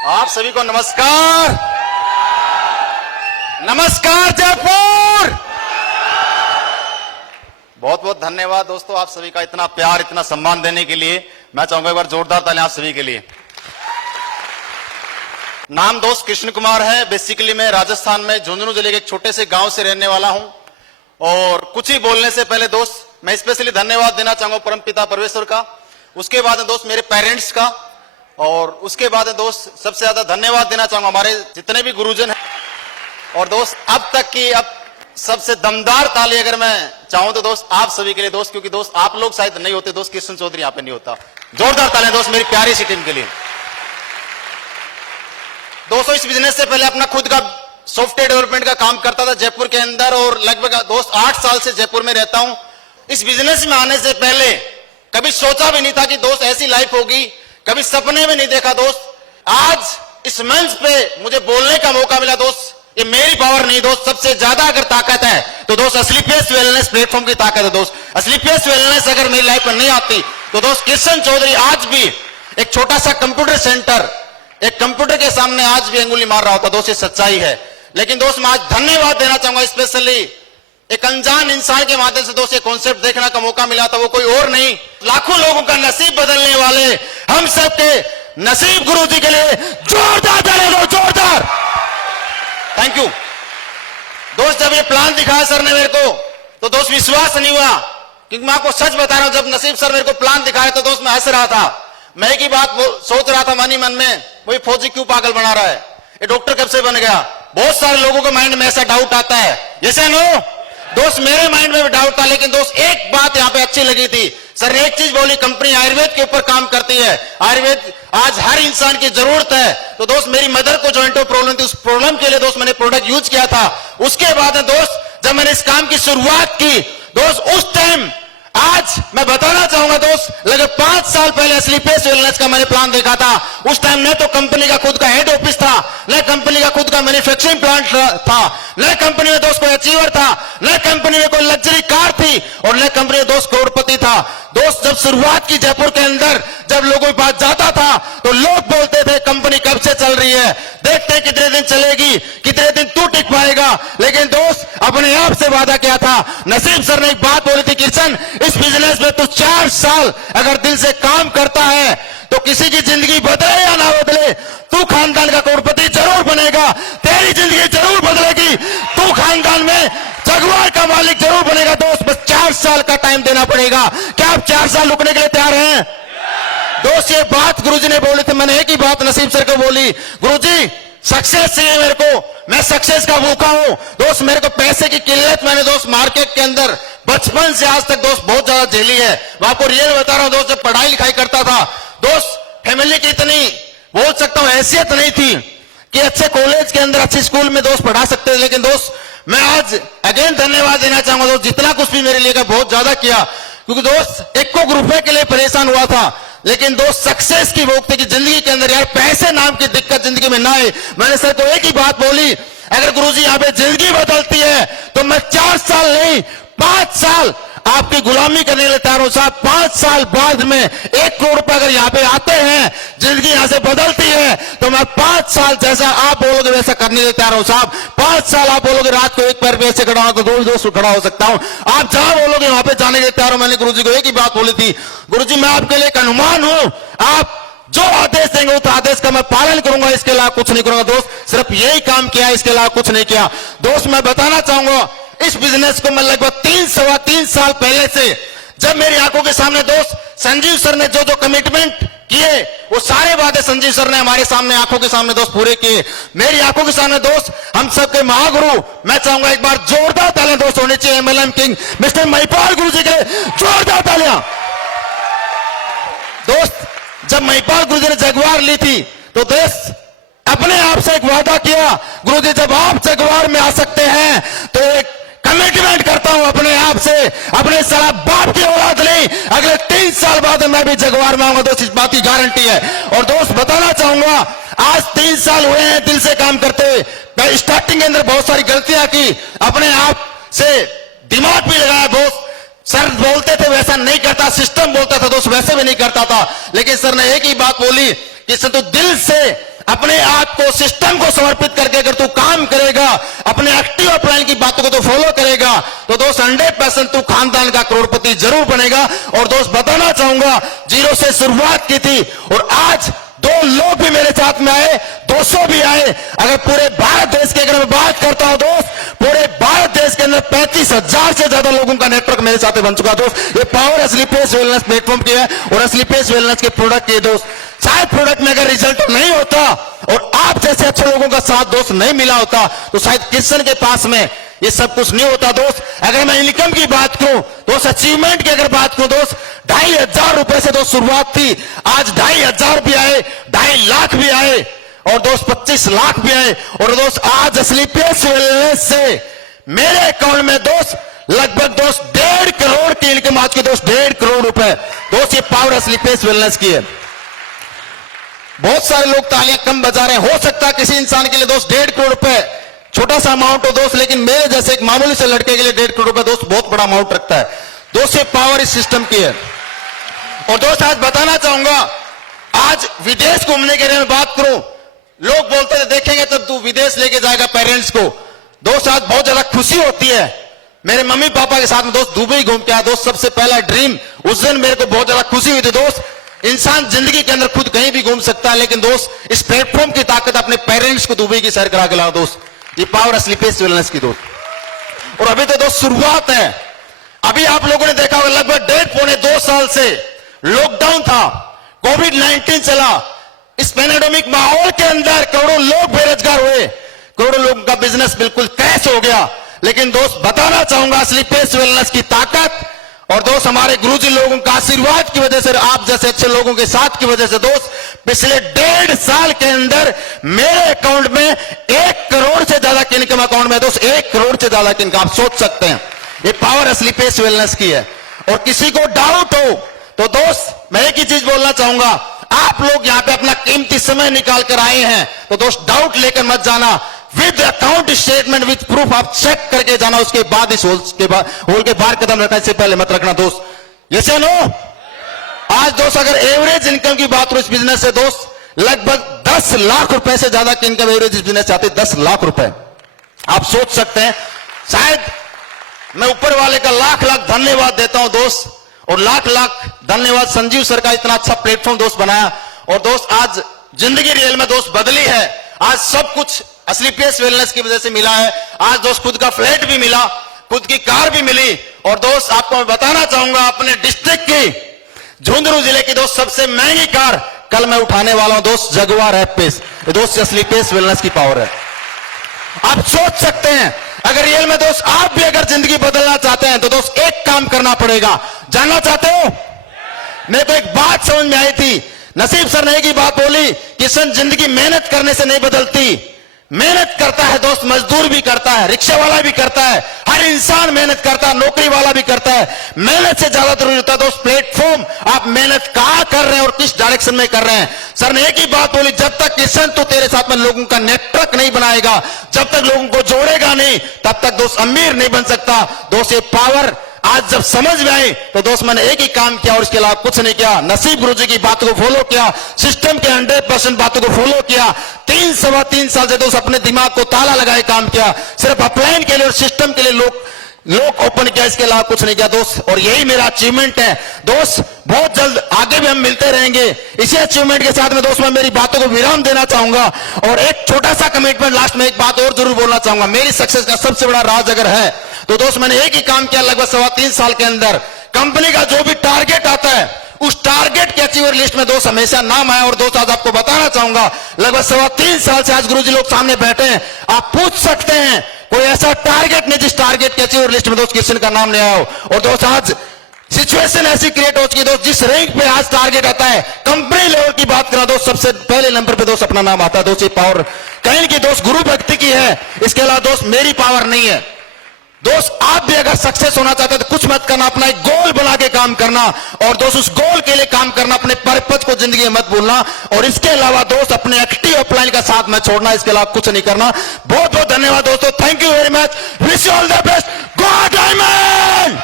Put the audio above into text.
आप सभी को नमस्कार। नमस्कार जयपुर। बहुत बहुत धन्यवाद दोस्तों, आप सभी का इतना प्यार, इतना सम्मान देने के लिए। मैं चाहूंगा एक बार जोरदार तालियां आप सभी के लिए। नाम दोस्त कृष्ण कुमार है। बेसिकली मैं राजस्थान में झुंझुनू जिले के एक छोटे से गांव से रहने वाला हूं। और कुछ ही बोलने से पहले दोस्त मैं स्पेशली धन्यवाद देना चाहूंगा परमपिता परमेश्वर का, उसके बाद दोस्त मेरे पेरेंट्स का, और उसके बाद दोस्त सबसे ज्यादा धन्यवाद देना चाहूंगा हमारे जितने भी गुरुजन हैं। और दोस्त अब तक की अब सबसे दमदार ताली अगर मैं चाहूं तो दोस्त आप सभी के लिए दोस्त, क्योंकि दोस्त आप लोग शायद नहीं होते दोस्त, कृष्ण चौधरी यहां पे नहीं होता। जोरदार तालियां दोस्त मेरी प्यारी सी टीम के लिए। दोस्तों इस बिजनेस से पहले अपना खुद का सॉफ्टवेयर डेवलपमेंट का काम करता था जयपुर के अंदर, और लगभग दोस्त 8 साल से जयपुर में रहता हूं। इस बिजनेस में आने से पहले कभी सोचा भी नहीं था कि दोस्त ऐसी लाइफ होगी, कभी सपने में नहीं देखा दोस्त। आज इस मंच पे मुझे बोलने का मौका मिला दोस्त। ये मेरी पावर नहीं दोस्त, सबसे ज्यादा अगर ताकत है तो दोस्त असलीपियस वेलनेस प्लेटफॉर्म की ताकत है दोस्त। असलीपियस वेलनेस अगर मेरी लाइफ में नहीं आती तो दोस्त कृष्ण चौधरी आज भी एक छोटा सा कंप्यूटर सेंटर, एक कंप्यूटर के सामने आज भी अंगुली मार रहा होता दोस्त। ये सच्चाई है। लेकिन दोस्त मैं आज धन्यवाद देना चाहूंगा स्पेशली एक अनजान इंसान के माध्यम से दोस्त ये कॉन्सेप्ट देखने का मौका मिला था। वो कोई और नहीं, लाखों लोगों का नसीब बदलने वाले हम सबके नसीब गुरु जी के लिए जोरदार तालियां दो, जोरदार। थैंक यू दोस्त। जब ये प्लान दिखाया सर ने मेरे को तो दोस्त विश्वास नहीं हुआ, क्योंकि मैं आपको सच बता रहा हूं, जब नसीब सर मेरे को प्लान दिखाया तो दोस्त मैं हंस रहा था। मैं एक ही बात सोच रहा था मन ही मन में, वही फौजी क्यों पागल बना रहा है, ये डॉक्टर कब से बन गया। बहुत सारे लोगों के माइंड में ऐसा डाउट आता है, जैसे नो दोस्त मेरे माइंड में भी डाउट था। लेकिन दोस्त एक बात यहाँ पे अच्छी लगी थी, सर ने एक चीज बोली, कंपनी आयुर्वेद के ऊपर काम करती है, आयुर्वेद आज हर इंसान की जरूरत है। तो दोस्त मेरी मदर को जॉइंटो प्रॉब्लम थी, उस प्रॉब्लम के लिए दोस्त मैंने प्रोडक्ट यूज किया था। उसके बाद दोस्त जब मैंने इस काम की शुरुआत की दोस्त, उस टाइम आज मैं बताना चाहूंगा दोस्त लगभग 5 साल पहले असलीपियस वेलनेस का मैंने प्लान देखा था। उस टाइम न तो कंपनी का खुद का हेड ऑफिस था, न कंपनी का खुद का मैन्युफैक्चरिंग प्लांट था, न कंपनी में दोस्त कोई अचीवर था, न कंपनी में कोई लग्जरी कार थी, और न कंपनी में दोस्त करोड़पति था। दोस्त जब शुरुआत की जयपुर के अंदर, जब लोगों के पास जाता था तो लोग बोलते थे कंपनी कब से चल रही है, देखते हैं कितने दिन चलेगी, कितने दिन तू टिक पाएगा। लेकिन दोस्त अपने आप से वादा किया था, नसीब सर ने एक बात बोली थी, किशन इस बिजनेस में तू 4 साल अगर दिल से काम करता है तो किसी की जिंदगी बदले या ना बदले, तू खानदान का करोड़पति जरूर बनेगा, तेरी जिंदगी जरूर बदलेगी, तू खानदान में जगुआर का मालिक जरूर बनेगा। दोस्त बस 4 साल का टाइम देना पड़ेगा। क्या आप 4 साल रुकने के लिए तैयार हैं दोस्त? ये बात गुरुजी ने बोली थी, मैंने एक ही बात नसीब सर को बोली, गुरुजी सक्सेस चाहिए मेरे को, मैं सक्सेस का भूखा हूं दोस्त। मेरे को पैसे की किल्लत मैंने दोस्त मार्केट के अंदर बचपन से आज तक दोस्त बहुत ज्यादा झेली है। मैं आपको रियल बता रहा हूं दोस्त, जब पढ़ाई लिखाई करता था दोस्त, फैमिली की इतनी बोल सकता हूं हैसियत नहीं थी कि अच्छे कॉलेज के अंदर अच्छे स्कूल में दोस्त पढ़ा सकते थे। लेकिन दोस्त मैं आज अगेन धन्यवाद देना चाहूंगा दोस्त, जितना कुछ भी मेरे लिए का बहुत ज्यादा किया, क्योंकि दोस्त 1 रुपए के लिए परेशान हुआ था। लेकिन दोस्त सक्सेस की भोगते की जिंदगी के अंदर यार पैसे नाम की दिक्कत जिंदगी में ना आए। मैंने सर को एक ही बात बोली, अगर गुरुजी यहाँ पे जिंदगी बदलती है तो मैं 4 साल नहीं 5 साल आपकी गुलामी करने के लिए तैयार हूं साहब। 5 साल बाद में 1 करोड़ रुपए अगर यहाँ पे आते हैं, जिंदगी यहाँ से बदलती है, तो मैं 5 साल जैसा आप बोलोगे वैसा करने के लिए तैयार हूं साहब। 5 साल आप बोलोगे रात को एक पैर पे ऐसे खड़ा हो तो 2 खड़ा हो सकता हूं, आप जहां बोलोगे वहां पे जाने के लिए तैयार हूं। मैंने गुरुजी को एक ही बात बोली थी, गुरुजी मैं आपके लिए एक अनुमान हूं, आप जो आदेश देंगे उस आदेश का मैं पालन करूंगा, इसके अलावा कुछ नहीं करूंगा। दोस्त सिर्फ यही काम किया, इसके अलावा कुछ नहीं किया। दोस्त मैं बताना चाहूंगा इस बिजनेस को मैं लगभग 3 साल पहले से, जब मेरी आंखों के सामने दोस्त संजीव सर ने जो जो कमिटमेंट किए, वो सारे वादे संजीव सर ने हमारे सामने आंखों के सामने दोस्त पूरे किए। मेरी आंखों के सामने दोस्त हम सबके महागुरु, मैं चाहूंगा एक बार जोरदार तालियां दोस्त होनी चाहिए MLM किंग मिस्टर महिपाल गुरु जी के लिए, जोरदार तालियां। दोस्त जब महिपाल गुरु जी ने जगुआर ली थी तो दोस्त अपने आप से एक वादा किया, गुरु जी जब आप जगुआर में आ सकते हैं तो एक कमिटमेंट करता हूं अपने आप से, अपने सारा बाप की औलाद नहीं, अगले 3 साल बाद मैं भी जगुआर में आऊंगा दोस्त, इस बात की गारंटी है। और दोस्त बताना चाहूंगा आज 3 साल हुए हैं दिल से काम करते हुए। मैं स्टार्टिंग के अंदर बहुत सारी गलतियां की, अपने आप से दिमाग भी लगाया दोस्त, सर बोलते थे वैसा नहीं करता, सिस्टम बोलता था दोस्त वैसे भी नहीं करता था। लेकिन सर ने एक ही बात बोली कि सर तू दिल से अपने आप को सिस्टम को समर्पित करके अगर तू काम करेगा, अपने एक्टिव प्लान की बातों को तो फॉलो करेगा, तो दोस्त 100% तू खानदान का करोड़पति जरूर बनेगा। और दोस्त बताना चाहूंगा, जीरो से शुरुआत की थी और आज 2 लोग भी मेरे साथ में आए, 200 भी आए। अगर पूरे भारत देश के अगर मैं बात करता हूं दोस्त, पूरे भारत देश के अंदर 35,000 से ज्यादा लोगों का नेटवर्क मेरे साथ बन चुका दोस्त। ये पावर असली पेस वेलनेस प्लेटफॉर्म की है और असली पेस वेलनेस के प्रोडक्ट की है दोस्त। शायद प्रोडक्ट में अगर रिजल्ट नहीं होता और आप जैसे अच्छे लोगों का साथ दोस्त नहीं मिला होता, तो शायद किशन के पास में ये सब कुछ नहीं होता दोस्त। अगर मैं इनकम की बात करूं दोस्त, अचीवमेंट की अगर बात करूं दोस्त, 2,500 रुपए से दोस्त शुरुआत थी, आज 2,500 भी आए, 2.5 लाख भी आए और दोस्त 25 लाख भी आए। और दोस्त आज असली पेस वेलनेस से मेरे अकाउंट में दोस्त लगभग दोस्त 1.5 करोड़ की इनकम आज की दोस्त 1.5 करोड़ रुपए दोस्त, ये पावर असली पेस वेलनेस की है। बहुत सारे लोग तालियां कम बजा रहे हैं, हो सकता है किसी इंसान के लिए दोस्त 1.5 करोड़ रुपए छोटा सा अमाउंट हो दोस्त, लेकिन मेरे जैसे एक मामूली से लड़के के लिए 1.5 करोड़ रुपए दोस्त बहुत बड़ा अमाउंट रखता है दोस्त। ये पावर इस सिस्टम की है। और दोस्त आज बताना चाहूंगा, आज विदेश घूमने के लिए मैं बात करूं, लोग बोलते थे देखेंगे तब तू विदेश लेके जाएगा पेरेंट्स को। दोस्त आज बहुत ज्यादा खुशी होती है। मेरे मम्मी पापा के साथ में दोस्त दुबई घूम के आया दोस्त, सबसे पहला ड्रीम उस दिन मेरे को बहुत ज्यादा खुशी हुई थी दोस्त। इंसान जिंदगी के अंदर खुद कहीं भी घूम सकता है, लेकिन दोस्त इस प्लेटफॉर्म की ताकत अपने पेरेंट्स को दुबई की सैर करा के लाओ दोस्त, ये पावर असली पेस वेलनेस की दोस्त। और अभी तो दोस्त शुरुआत है। अभी आप लोगों ने देखा होगा लगभग 1.5-2 साल से लॉकडाउन था, कोविड-19 चला। इस पैंडेमिक माहौल के अंदर करोड़ों लोग बेरोजगार हुए, करोड़ों लोगों का बिजनेस बिल्कुल क्रैश हो गया। लेकिन दोस्त बताना चाहूंगा, असली पेस वेलनेस की ताकत और दोस्त हमारे गुरुजी लोगों का आशीर्वाद की वजह से, आप जैसे अच्छे लोगों के साथ की वजह से दोस्त पिछले 1.5 साल के अंदर मेरे अकाउंट में 1 करोड़ से ज्यादा की इनकम अकाउंट में दोस्त 1 करोड़ से ज्यादा की इनकम। आप सोच सकते हैं ये पावर असली पेस वेलनेस की है। और किसी को डाउट हो तो दोस्त मैं एक ही चीज बोलना चाहूंगा, आप लोग यहां पे अपना कीमती समय निकाल कर आए हैं तो दोस्त डाउट लेकर मत जाना, with account statement with proof आप चेक करके जाना, उसके बाद इस होल के बाहर कदम रखने से पहले मत रखना दोस्त। ये से नो आज दोस्त अगर एवरेज इनकम की बात हो इस बिजनेस से दोस्त लगभग 10 लाख रुपए से ज्यादा की इनकम एवरेज इस बिजनेस से आती है, 10 लाख रुपए। आप सोच सकते हैं, शायद मैं ऊपर वाले का लाख लाख धन्यवाद देता हूं दोस्त, और लाख लाख धन्यवाद संजीव सर का इतना अच्छा प्लेटफॉर्म दोस्त बनाया। और दोस्त आज जिंदगी रियल में दोस्त बदली है, आज सब कुछ असली पेस वेलनेस की वजह से मिला है। आज दोस्त खुद का फ्लैट भी मिला, खुद की कार भी मिली। और दोस्त आपको मैं बताना चाहूंगा, अपने डिस्ट्रिक्ट की झुंझुनू जिले की दोस्त सबसे महंगी कार कल मैं उठाने वाला हूं दोस्त, जगुआर एफ-पेस। दोस्त असली पेस वेलनेस की पावर है। आप सोच सकते हैं, अगर रियल में दोस्त आप भी अगर जिंदगी बदलना चाहते हैं तो दोस्त एक काम करना पड़ेगा। जानना चाहते हो? मेरे को एक बात समझ में आई थी, नसीब सर ने की बात बोली, किशन जिंदगी मेहनत करने से नहीं बदलती। मेहनत करता है दोस्त, मजदूर भी करता है, रिक्शा वाला भी करता है, हर इंसान मेहनत करता है, नौकरी वाला भी करता है। मेहनत से ज्यादा जरूरी होता है दोस्त प्लेटफॉर्म, आप मेहनत कहां कर रहे हैं और किस डायरेक्शन में कर रहे हैं। सर ने एक ही बात बोली, जब तक किशन तो तेरे साथ में लोगों का नेटवर्क नहीं बनाएगा, जब तक लोगों को जोड़ेगा नहीं, तब तक दोस्त अमीर नहीं बन सकता। दोस्त ये पावर आज जब समझ में आई तो दोस्त मैंने एक ही काम किया और इसके अलावा कुछ नहीं किया। नसीब गुरुजी की बातों को फॉलो किया, सिस्टम के 100% बातों को फॉलो किया। 3-3.25 साल से दोस्त अपने दिमाग को ताला लगाए काम किया, सिर्फ अपलाइन के लिए और सिस्टम के लिए लोग ओपन किया, इसके अलावा कुछ नहीं किया दोस्त। और यही मेरा अचीवमेंट है दोस्त। बहुत जल्द आगे भी हम मिलते रहेंगे। इसी अचीवमेंट के साथ में दोस्त मैं मेरी बातों को विराम देना चाहूंगा और एक छोटा सा कमिटमेंट लास्ट में एक बात और जरूर बोलना चाहूंगा। मेरी सक्सेस का सबसे बड़ा राज अगर है तो दोस्त मैंने एक ही काम किया, लगभग 3.25 साल के अंदर कंपनी का जो भी टारगेट आता है उस टारगेट के अचीवर लिस्ट में दोस्त हमेशा नाम आया। और दोस्त आज आपको बताना चाहूंगा, लगभग 3.25 साल से आज गुरुजी लोग सामने बैठे हैं। आप पूछ सकते हैं कोई ऐसा टारगेट नहीं जिस टारगेट के अचीवर लिस्ट में दोस्त किशन का नाम नहीं आया हो। और दोस्त आज सिचुएशन ऐसी क्रिएट हो चुकी है दोस्त, जिस रैंक पे आज टारगेट आता है कंपनी लेवल की बात करा दोस्त, सबसे पहले नंबर पे दोस्त अपना नाम आता है। दोस्त ये पावर कहीं की दोस्त गुरु भक्ति की है, इसके अलावा दोस्त मेरी पावर नहीं है। दोस्त आप भी अगर सक्सेस होना चाहते हैं तो कुछ मत करना, अपना एक गोल बना के काम करना और दोस्त उस गोल के लिए काम करना, अपने पर्पज को जिंदगी में मत भूलना। और इसके अलावा दोस्त अपने एक्टिव अपलाइन का साथ में छोड़ना, इसके अलावा कुछ नहीं करना। बहुत बहुत धन्यवाद दोस्तों, thank you very much, wish you all the best, go diamond.